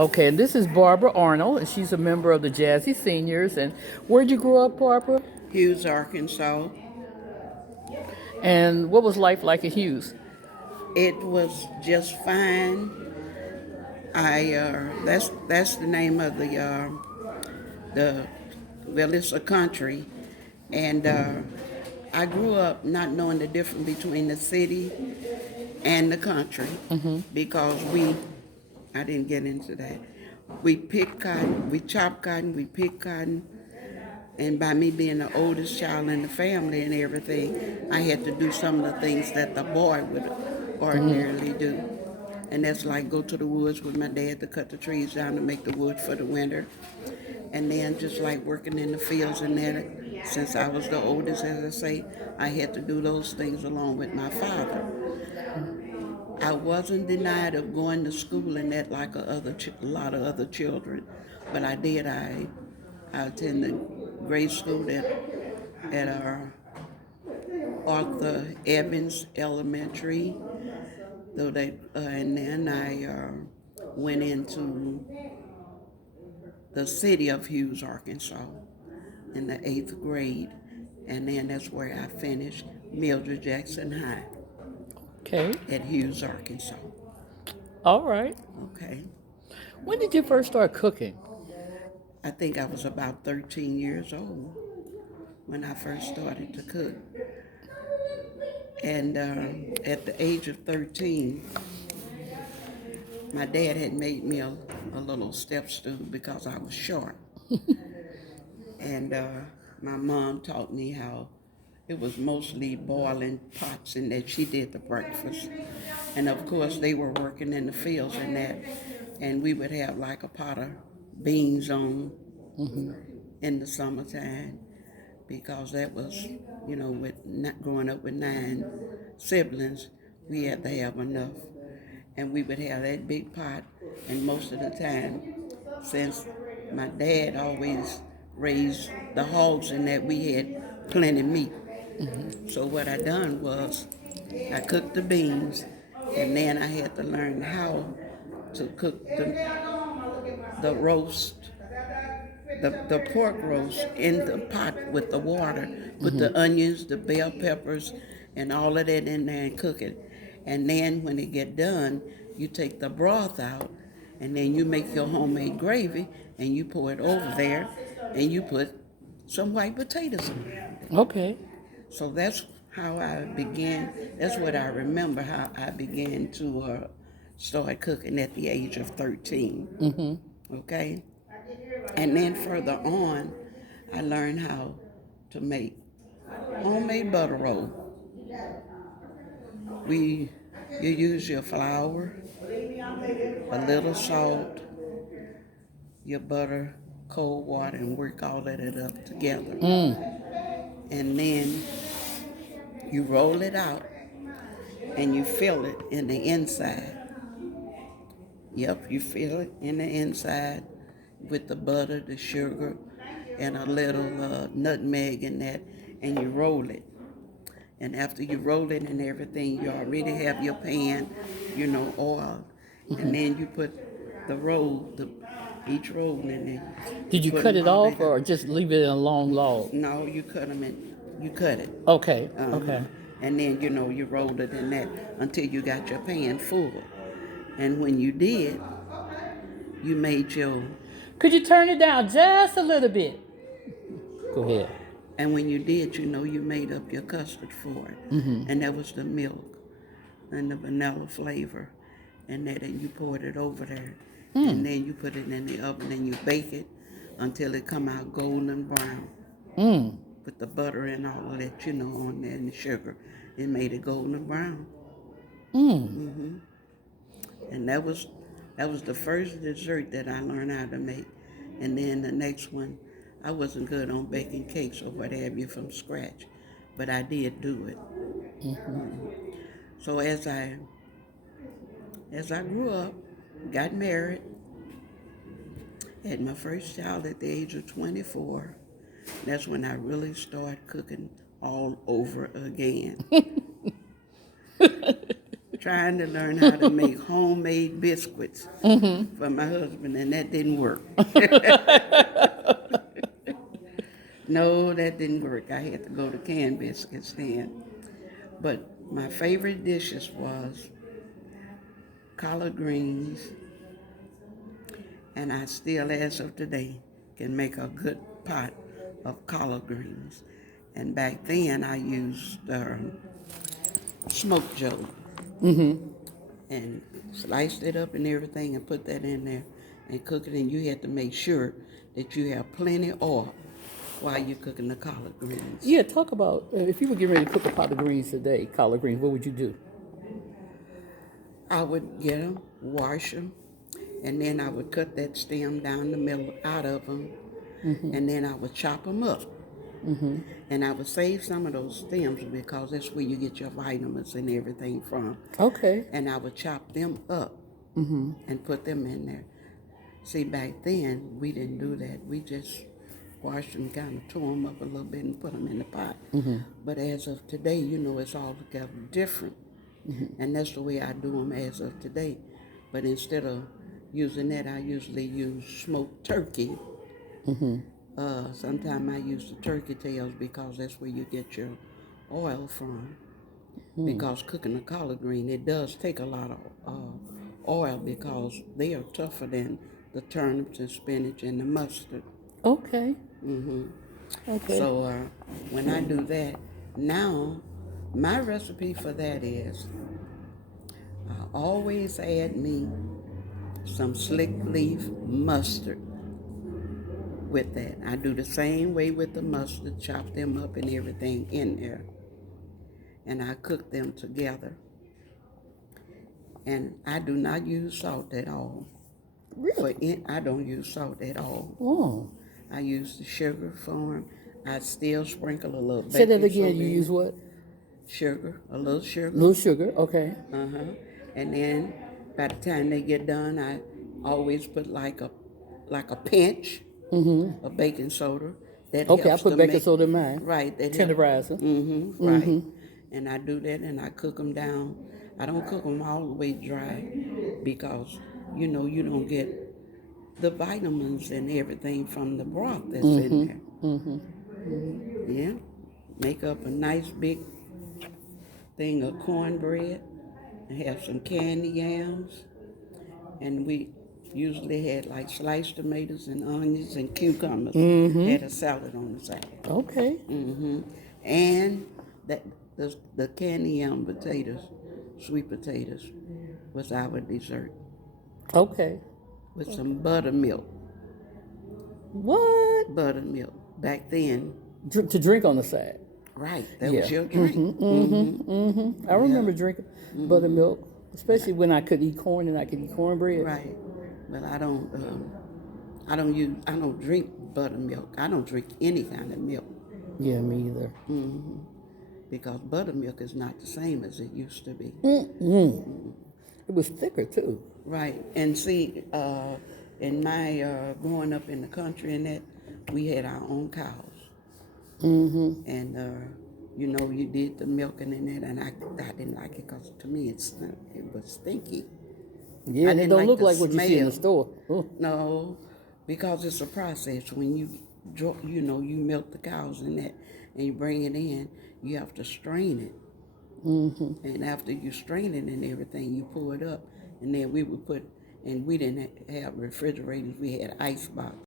Okay, and this is Barbara Arnold, and she's a member of the Jazzy Seniors. And where'd you grow up, Barbara? Hughes, Arkansas. And what was life like in Hughes? It was just fine. That's the name of the well, it's a country, and I grew up not knowing the difference between the city and the country because I didn't get into that. We pick cotton, we chop cotton, we pick cotton, and by me being the oldest child in the family and everything, I had to do some of the things that the boy would ordinarily do. And that's like go to the woods with my dad to cut the trees down to make the wood for the winter. And then just like working in the fields and that, since I was the oldest, as I say, I had to do those things along with my father. I wasn't denied of going to school and that like a lot of other children, but I did. I attended grade school at our Arthur Evans Elementary, and then I went into the city of Hughes, Arkansas, in the 8th grade, and then that's where I finished Mildred Jackson High Okay, at Hughes, Arkansas. all right. Okay. When did you first start cooking? I think I was about 13 years old when I first started to cook. And at the age of 13, my dad had made me a little step stool because I was short. And my mom taught me how it was mostly boiling pots and that she did the breakfast. And of course, they were working in the fields and that. And we would have like a pot of beans on in the summertime because that was, with not growing up with 9 siblings, we had to have enough. And we would have that big pot, and most of the time, since my dad always raised the hogs and that, we had plenty meat. So what I done was I cooked the beans, and then I had to learn how to cook the roast, the pork roast in the pot with the water. Put the onions, the bell peppers, and all of that in there and cook it. And then when it get done, you take the broth out, and then you make your homemade gravy, and you pour it over there, and you put some white potatoes in there. Okay, So that's how I began. That's what I remember how I began to start cooking at the age of 13. Okay? And then further on, I learned how to make homemade butter roll. You use your flour, a little salt, your butter, cold water, and work all of it up together. And then you roll it out and you fill it in the inside. Yep, you fill it in the inside with the butter, the sugar, and a little nutmeg in that, and you roll it. And after you roll it and everything, you already have your pan, oil. And then you put each roll in there. did you Put cut them it all off in. or just leave it in a long log? No, you cut it. Okay, Uh-huh. okay. And then, you roll it in that until you got your pan full. And when you did, you made your, Could you turn it down just a little bit? Go ahead. and when you did, you made up your custard for it. And that was the milk and the vanilla flavor. And you poured it over there. And then you put it in the oven and you bake it until it come out golden brown. Put the butter and all of that, on there and the sugar. It made it golden brown. And that was the first dessert that I learned how to make. And then the next one, I wasn't good on baking cakes or what have you from scratch, but I did do it. So as I grew up, got married, had my first child at the age of 24, that's when I really started cooking all over again. trying to learn how to make homemade biscuits for my husband, and that didn't work. No, that didn't work. I had to go to canned biscuits then. But my favorite dishes was collard greens, and I still, as of today, can make a good pot of collard greens. And back then, I used smoked joe and sliced it up and everything and put that in there and cook it. And you had to make sure that you have plenty oil while you're cooking the collard greens. Yeah, talk about if you were getting ready to cook a pot of greens today, collard greens. What would you do? I would get them, wash them, and then I would cut that stem down the middle out of them, and then I would chop them up. And I would save some of those stems because that's where you get your vitamins and everything from. Okay. And I would chop them up and put them in there. See, back then, we didn't do that. We just washed them, kind of tore them up a little bit and put them in the pot. But as of today, you know, it's altogether different. And that's the way I do them as of today. But instead of using that, I usually use smoked turkey. Sometimes I use the turkey tails because that's where you get your oil from. Because cooking a collard green, it does take a lot of oil because they are tougher than the turnips and spinach and the mustard. Okay. Okay. So when I do that, now my recipe for that is I always add me some slick leaf mustard with that. I do the same way with the mustard, chop them up and everything in there. And I cook them together. And I do not use salt at all. Really? I don't use salt at all. Oh. I use the sugar form. I still sprinkle a little baking Say that again. soda You in use it. what? Sugar, a little sugar. Little sugar. Okay. And then by the time they get done, I always put like a pinch of baking soda. That Okay. I helps put to baking make, soda in mine. right. That Tenderizer. right. And I do that, and I cook them down. I don't cook them all the way dry because you know you don't get the vitamins and everything from the broth that's in there. Yeah. Make up a nice big thing of cornbread and have some candy yams. And we usually had like sliced tomatoes and onions and cucumbers. Had a salad on the side. Okay. And the candy yam potatoes, sweet potatoes, was our dessert Okay. with some buttermilk. What? Buttermilk. Back then, To drink on the side. right, that Yeah. was your drink. I remember drinking buttermilk, especially when I could eat corn and I could eat cornbread. Right. But I don't drink buttermilk. I don't drink any kind of milk Yeah, me either. because buttermilk is not the same as it used to be. It was thicker too. Right. And see, in my growing up in the country and that, we had our own cows. And you know, you did the milking and that, and I didn't like it because to me it was stinky. Yeah, I and it didn't don't like look the like what you see in the smell. store. Oh. No, because it's a process. When you milk the cows and that, and you bring it in, you have to strain it. And after you strain it and everything, you pour it up, and then we would put. And we didn't have refrigerators. We had ice box.